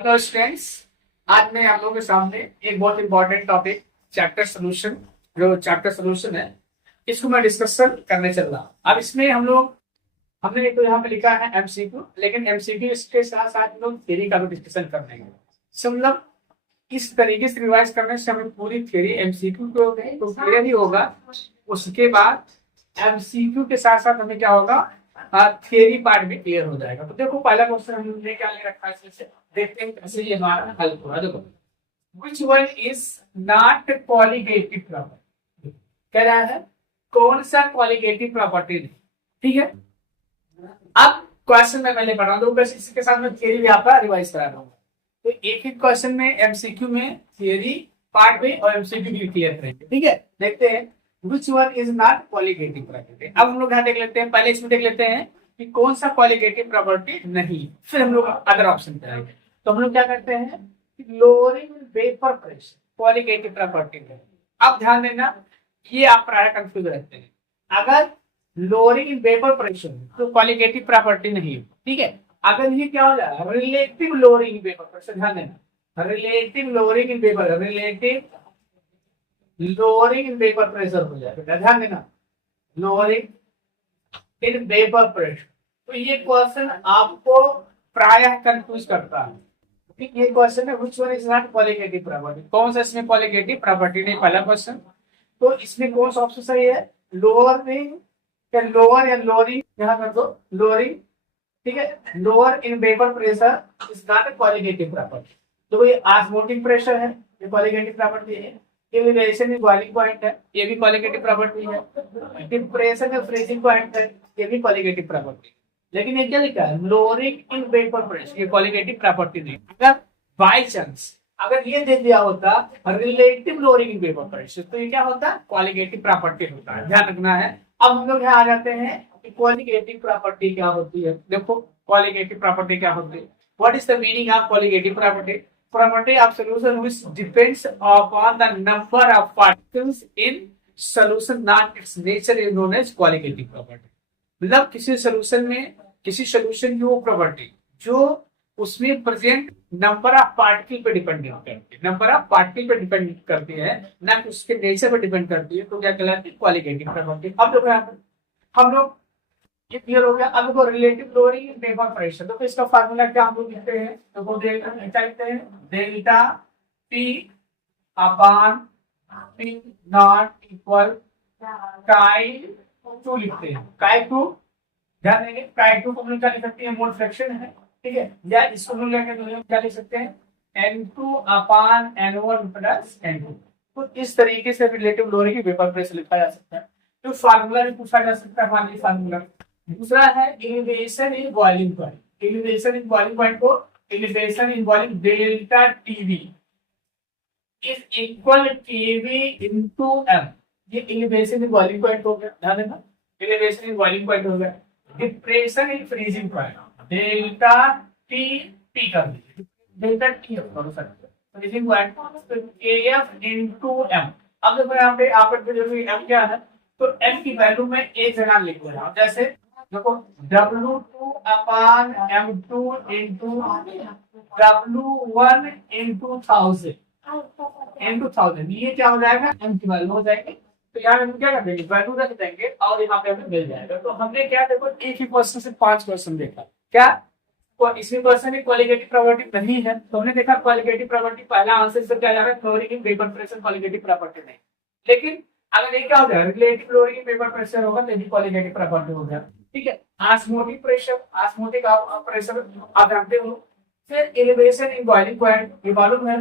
Hello students. आज मैं आप लोगों के सामने एक बहुत इंपॉर्टेंट टॉपिक चैप्टर सोल्यूशन है, इसको मैं डिस्कशन करने चल रहा हूँ। अब इसमें हमने तो यहाँ पे लिखा है एमसीक्यू, लेकिन एमसीक्यू इसके साथ साथ हम लोग थ्योरी का भी डिस्कशन कर लेंगे। मतलब इस तरीके से रिवाइज करने से हमें पूरी थ्योरी एमसीक्यू को तो क्लियर ही होगा। उसके बाद एमसीक्यू के साथ साथ हमें क्या होगा, थियरी पार्ट भी क्लियर हो जाएगा। तो देखो पहला क्वेश्चन हमने क्या ले रखा है, इसमें देखते हैं कैसे ये हमारा हल होगा। देखो, which one is not qualitative property, कह रहा है कौन सा क्वालिटेटिव प्रॉपर्टी नहीं। ठीक है, अब क्वेश्चन में पहले पढ़ा दो, बस इसके साथ मैं थियरी भी आपका रिवाइज करा दूंगा। तो एक ही क्वेश्चन में एमसीक्यू में थियरी पार्ट में और एमसीक्यू भी क्लियर करेंगे। ठीक है, देखते हैं which one is not qualitative property। अब हम लोग यहाँ देख लेते हैं, पहले इसमें देख लेते हैं कि कौन सा क्वालिटेटिव प्रॉपर्टी नहीं, फिर हम लोग अदर ऑप्शन पे आएंगे। तो हम लोग क्या करते हैं, lowering vapour pressure qualitative property नहीं। अब ध्यान देना, ये आप प्राय कंफ्यूज रहते हैं। अगर लोअरिंग इन वेपर प्रेशर तो क्वालिटेटिव प्रॉपर्टी नहीं है। ठीक है, अगर ये क्या हो जाएगा, relative lowering in vapour pressure, ध्यान देना, relative lowering in vapour, relative lowering in vapour pressure हो जाएगा। ध्यान देना, लोअरिंग इन वेपर प्रेशर। तो ये क्वेश्चन आपको प्रायः कंफ्यूज करता है। ठीक, ये क्वेश्चन है which one is not qualitative property, कौन सा इसमें क्वालिटेटिव प्रॉपर्टी नहीं, पहला क्वेश्चन। तो इसमें कौन सा ऑप्शन सही है, लोअरिंग या लोअर या लोअरिंग, यहाँ कर दो लोअरिंग। ठीक है, lower in vapour pressure is not a qualitative property. तो ये ऑस्मोटिक प्रेशर है, ये क्वालिटेटिव प्रॉपर्टी है। एलिवेशन इन बॉइलिंग पॉइंट है, ये भी क्वालिटेटिव प्रॉपर्टी है। टेम्परेचर इन फ्रीजिंग पॉइंट है, ये भी क्वालिटेटिव प्रॉपर्टी। लेकिन ये क्या लिखा है, लोअरिंग इन वेपर प्रेशर, ये क्वालिटेटिव प्रॉपर्टी नहीं। अगर बाय चांस अगर ये दे दिया होता relative lowering in vapour pressure, तो ये क्या होता, क्वालिटेटिव प्रॉपर्टी होता है। ध्यान रखना है। अब हम लोग यहाँ आ जाते हैं कि क्वालिटेटिव प्रॉपर्टी क्या होती है। देखो क्वालिटेटिव प्रॉपर्टी क्या होती है, what is the meaning of qualitative property. Property of solution which depends upon the number of particles in solution, not its nature, is known as qualitative property। मतलब किसी solution में, किसी सोल्यूशन की वो property जो उसमें प्रेजेंट नंबर ऑफ पार्टिकल पे depend करती है, नंबर ऑफ पार्टिकल पे डिपेंड करती है, ना कि उसके नेचर पे डिपेंड करती है। तो क्या कहलाती है, क्वालिटेटिव प्रॉपर्टी। अब देखो यहाँ पे हम लोग ये क्लियर हो गया। अब देखो relative lowering in vapour pressure, तो इसका फार्मूला क्या हम लोग लिखते हैं, तो वो डेल्टा लिखते हैं, delta P upon P not equal काई टू लिखते हैं। काई टू, ध्यान देंगे, काई टू को हम लोग क्या लिख सकते हैं, मोल फ्रैक्शन है। ठीक है, या इसको हम लोग क्या लिख सकते हैं, N2 upon N1 plus N2। तो इस तरीके से relative lowering in vapour pressure लिखा जा सकता है। तो फार्मूला भी पूछा जा सकता है, मान लीजिए फार्मूला। दूसरा है elevation in boiling point. Elevation in boiling point को elevation in boiling delta TV is equal TV into M. ये एलिवेशन इन बॉइलिंग पॉइंट हो गया, ध्यान देना, एलिवेशन इन बॉइलिंग पॉइंट हो गया। Depression in freezing point delta T T कर दीजिए, डेल्टा टी करो sir, freezing point F into M. अब देखो यहाँ पे आप एम क्या है, तो एम की वैल्यू में एक जगह लिख रहा हूं, जैसे देखो W2 upon M2 into W1 into 1000, ये क्या हो जाएगा, M की वैल्यू हो जाएगी। तो यहाँ हम क्या कर देंगे, वैल्यू रख देंगे और यहाँ पे हमें मिल जाएगा। तो हमने क्या, देखो एक ही क्वेश्चन से 5 क्वेश्चन देखा। क्या इसमें क्वेश्चन में क्वालिटेटिव प्रॉपर्टी नहीं है, तो हमने देखा क्वालिटेटिव प्रॉपर्टी, पहला आंसर से क्या जा रहा है, chlorine in vapour pressure qualitative property नहीं। लेकिन अगर ये क्या हो गया, relative lowering in vapour pressure होगा तो ये क्वालिटेटिव प्रॉपर्टी हो गया। ठीक है, ऑस्मोटिक प्रेशर, ऑस्मोटिक प्रेशर आप जानते हो। फिर एलिवेशन इन बॉइलिंग पॉइंट, ये मालूम है,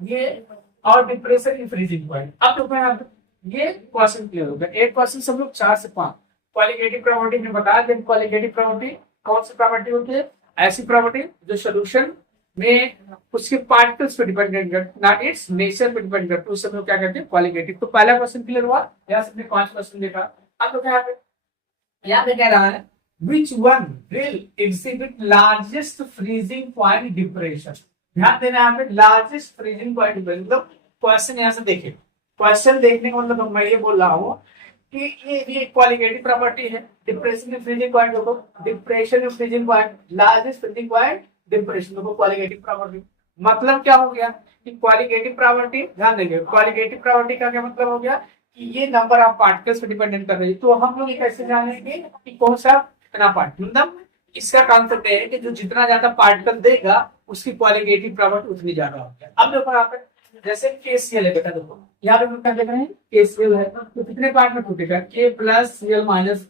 ये और डिप्रेशन इन फ्रीजिंग पॉइंट। अब तो मैं ये क्वेश्चन क्लियर हो गया। एक क्वेश्चन सब लोग 4 से 5 क्वालिटेटिव प्रॉपर्टी में बता दें। क्वालिटेटिव प्रॉपर्टी कौन सी प्रॉपर्टी होती है, ऐसी प्रॉपर्टी जो सोल्यूशन में उसके पार्टिकल्स पे डिपेंड करते, ना इट्स नेचर पे डिपेंड करते, उस समय क्या कहते हैं, क्वालिटेटिव। तो पहला क्वेश्चन क्लियर हुआ, यहाँ से 5 क्वेश्चन देखा। अब तो यहाँ पे कह रहा है which one will exhibit largest freezing point depression। ध्यान देना, यहाँ पे लार्जेस्ट फ्रीजिंग पॉइंट डिप्रेशन, मतलब क्वेश्चन यहाँ से देखिए, क्वेश्चन देखने का मतलब मैं ये बोल रहा हूँ कि ये भी एक क्वालिटेटिव प्रॉपर्टी है। डिप्रेशन में फ्रीजिंग पॉइंट, डिप्रेशन में freezing point, largest freezing point depression, qualitative property. मतलब क्या हो गया कि क्वालिटेटिव प्रॉपर्टी, ध्यान देंगे क्वालिटेटिव प्रॉपर्टी का क्या मतलब हो गया कि ये नंबर ऑफ पार्टिकल्स पे डिपेंडेंट कर रही है। तो हम लोग ये कैसे जानेंगे कि कौन सा कितना पार्टिकल, मतलब इसका कॉन्सेप्ट है कि जो जितना ज्यादा पार्टिकल देगा उसकी क्वालिटेटिव प्रॉपर्टी उतनी ज्यादा होगी। अब देखो यहाँ पे जैसे केसीएल है बेटा, देखो यहाँ पे क्या देख रहे हैं केसीएल है, तो कितने पार्ट में टूटेगा, के प्लस सीएल माइनस,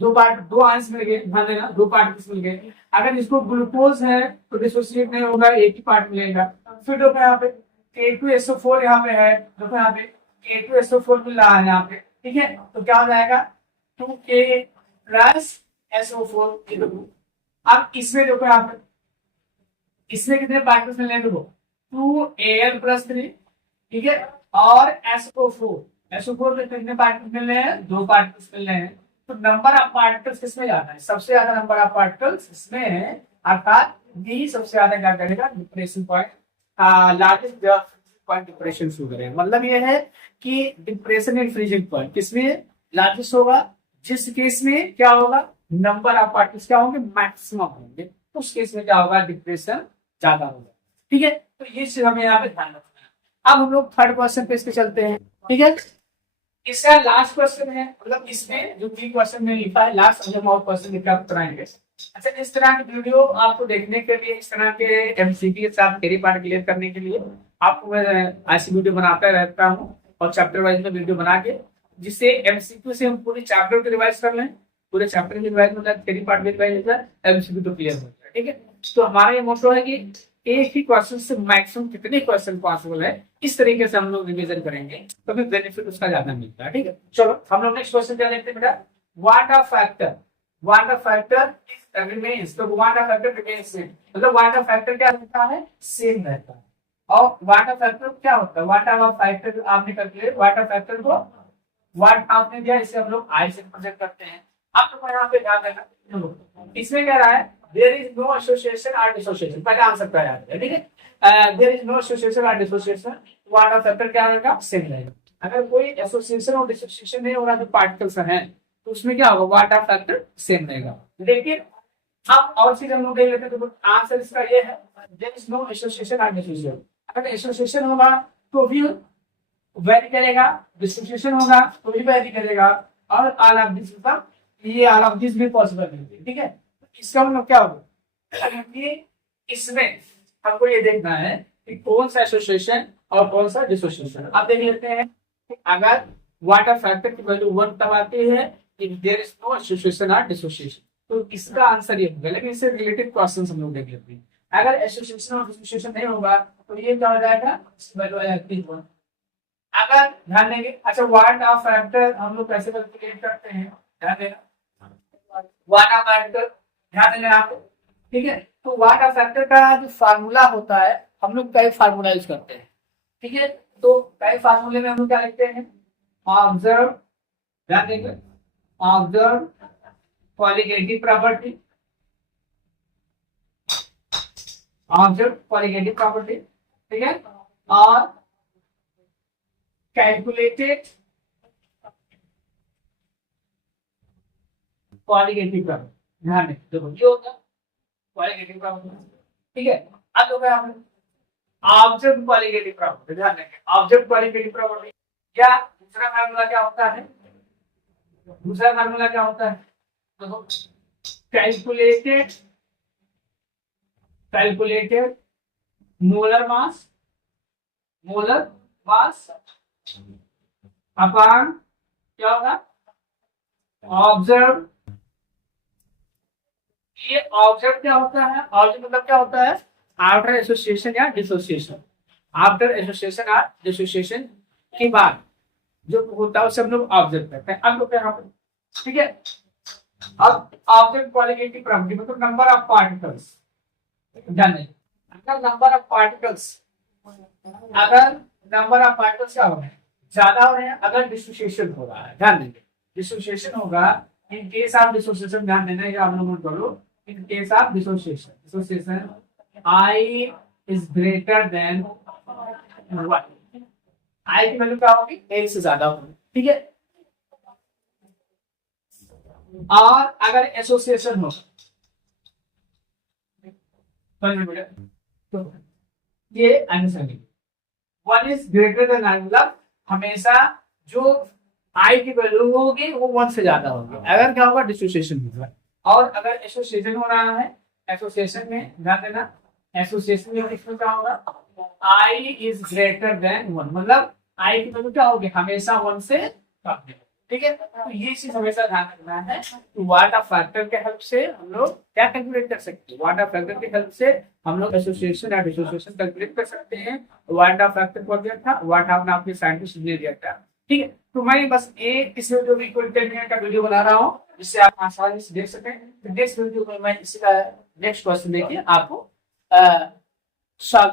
दो पार्ट, दो आंस मिल गए, ध्यान देना दो पार्ट मिल गए। अगर इसको ग्लूकोज है तो डिसोसिएट नहीं होगा, एक ही पार्ट मिलेगा। फिर देखो यहाँ पे K2SO4 यहाँ पे है, देखो यहाँ पे K2SO4 मिल रहा है यहाँ पे, ठीक है, तो क्या हो जाएगा 2K प्लस SO4। अब इसमें देखो यहाँ पे इसमें कितने पार्टिकल्स मिल रहे हैं, देखो 2Al प्लस 3, ठीक है, और SO4 में कितने पार्टिकल्स मिल रहे हैं, दो पार्टिकल्स मिल रहे हैं। तो नंबर ऑफ पार्टिकल्स किसमें ज्यादा है, सबसे ज्यादा नंबर ऑफ पार्टिकल्स इसमें है, अर्थात डी सबसे ज्यादा क्या करेगा, depression point, largest point depression show करेगा। मतलब ये है कि डिप्रेशन एंड फ्रीजिंग पॉइंट किसमें लार्जेस्ट होगा, जिस केस में क्या होगा नंबर ऑफ पार्टिकल्स क्या होंगे मैक्सिमम होंगे, उस केस में क्या होगा डिप्रेशन ज्यादा होगा। ठीक है, तो ये चीज हमें यहाँ पे ध्यान रखना है। अब हम लोग थर्ड क्वेश्चन पे इसके चलते हैं, ठीक है। इसका लास्ट क्वेश्चन है, मतलब इसमें जो 3 क्वेश्चन में लिखा है लास्ट हम और क्वेश्चन लिखा कराएंगे। अच्छा, इस तरह की वीडियो आपको देखने के लिए, इस तरह के एमसीक्यू के साथ थ्योरी पार्ट क्लियर करने के लिए आपको मैं ऐसी वीडियो बनाता रहता हूँ, और चैप्टर वाइज में वीडियो बना के, जिससे एमसीक्यू से हम पूरे चैप्टर को रिवाइज कर लें, पूरे चैप्टर की रिवाइज मतलब थ्योरी पार्ट भी रिवाइज होता है, एमसीक्यू तो क्लियर होता है। ठीक है, तो हमारा ये मोटो है कि एक ही क्वेश्चन से मैक्सिमम कितने क्वेश्चन पॉसिबल है, इस तरीके से हम लोग रिवीजन करेंगे, तो फिर बेनिफिट उसका ज्यादा मिलता है। ठीक है, चलो हम लोग नेक्स्ट क्वेश्चन क्या देखते हैं बेटा, व्हाट अ फैक्टर रिमेन्स, तो what a factor remains same, मतलब व्हाट अ फैक्टर क्या रहता है, सेम रहता है। और व्हाट अ फैक्टर क्या होता है, व्हाट अ फैक्टर आपने कैलकुलेट, व्हाट अ फैक्टर को व्हाट आपने दिया, इसे हम लोग आई से प्रेजेंट करते हैं। अब तो यहाँ पे ध्यान देना, इसमें क्या रहा है, देयर इज नो एसोसिएशन और डिसोसिएशन, पहले आंसर क्या याद है, ठीक है, देयर इज नो एसोसिएशन और डिसोसिएशन, व्हाट अ फैक्टर क्या रहेगा, सेम रहेगा। अगर कोई एसोसिएशन और डिसोसिएशन नहीं हो रहा जो पार्टिकल्स हैं, तो उसमें क्या होगा, व्हाट अ फैक्टर सेम रहेगा। लेकिन अब और चीज हम लोग देख लेते हैं, तो आंसर इसका ये है, देयर इज नो एसोसिएशन और डिसोसिएशन। अगर एसोसिएशन होगा तो भी वेरी करेगा, डिसोसिएशन होगा तो भी वेरी करेगा, और ऑल ऑफ दिस मतलब ये ऑल ऑफ दिस भी पॉसिबल नहीं है। ठीक है, इसका मतलब क्या होगा कि इसमें हमको ये देखना है कि कौन सा एसोसिएशन और कौन सा डिसोसिएशन। आप देख लेते हैं, अगर वाटर फैक्टर की वैल्यू 1 तब आती है, if there is no association और डिसोसिएशन, तो इसका आंसर ये होगा। लेकिन इससे रिलेटेड क्वेश्चन हम लोग देख लेते हैं, अगर एसोसिएशन और डिसोसिएशन नहीं होगा तो ये क्या हो जाएगा, वैल्यू आ जाती है 1। अगर ध्यान देंगे, अच्छा व्हाट ऑफ फैक्टर हम लोग कैसे कैलकुलेट करते हैं, ध्यान देना, व्हाट ऑफ फैक्टर ध्यान देना आप, ठीक है। तो व्हाट ऑफ फैक्टर का जो फार्मूला होता है, हम लोग कई फार्मूला यूज करते हैं, ठीक है। तो कई फार्मूले में हम लोग क्या लिखते हैं, ऑब्जर्व, ध्यान देंगे, observe qualitative property, observe qualitative property, ठीक है, और कैलकुलेटेड क्वालिटेटिव प्रॉपर्टी। ध्यान दें, देखो ये होता है क्वालिटेटिव प्रॉपर्टी, ठीक है। अब हो गया हमने ऑब्जेक्ट क्वालिटेटिव प्रॉपर्टी, ध्यान देंगे ऑब्जेक्ट क्वालिटेटिव प्रॉपर्टी, क्या दूसरा फार्मूला क्या होता है, दूसरा फार्मूला क्या होता है, देखो calculated calculated molar mass, molar mass upon क्या होगा, ऑब्जर्व। ये ऑब्जर्व क्या होता है, ऑब्जर्व मतलब क्या होता है, आफ्टर एसोसिएशन या डिसोसिएशन, आफ्टर एसोसिएशन या डिसोसिएशन के बाद जो होता है उसे हम लोग ऑब्जर्व करते हैं। अब लोग यहाँ पे, ठीक है, अब ऑब्जर्व क्वालिटेटिव प्रॉपर्टी मतलब नंबर ऑफ पार्टिकल्स, ध्यान दें, अगर नंबर ऑफ पार्टिकल्स, अगर नंबर ऑफ पार्टिकल्स क्या हो रहे हैं, ज्यादा हो रहे हैं, अगर डिसोसिएशन हो रहा है, ध्यान देंगे डिसोसिएशन होगा, इन केस ऑफ डिसोसिएशन, ध्यान देना ये आप लोग नोट करो, in case of dissociation I is greater than 1, I की वैल्यू क्या होगी, 1 से ज्यादा होगी, ठीक है। और अगर एसोसिएशन हो तो ये आंसर 1 इज ग्रेटर देन मतलब हमेशा जो आई की वैल्यू होगी वो 1 से ज्यादा होगी। अगर क्या होगा डिसोसिएशन होगा। और अगर एसोसिएशन हो रहा है, एसोसिएशन में ध्यान देना, एसोसिएशन में इसमें क्या होगा आई इज ग्रेटर देन 1 मतलब आई की वैल्यू क्या होगी हमेशा 1 से कम। ठीक है, तो ये चीज हमेशा ध्यान रखना है। वाट ऑफ फैक्टर के हेल्प से हम लोग क्या कैलकुलेट कर सकते हैं, वाट ऑफ फैक्टर के हेल्प से हम लोग एसोसिएशन या डिसोसिएशन कैलकुलेट कर सकते हैं। वाट ऑफ फैक्टर को दिया था, वाट ऑफ आपने साइंटिस्ट ने दिया था। ठीक है, तो मैं बस एक इस वीडियो में कोई 10 मिनट का वीडियो बना रहा हूँ जिससे आप आसानी से देख सकें। तो नेक्स्ट वीडियो में मैं इसका नेक्स्ट क्वेश्चन लेके आपको सॉल्व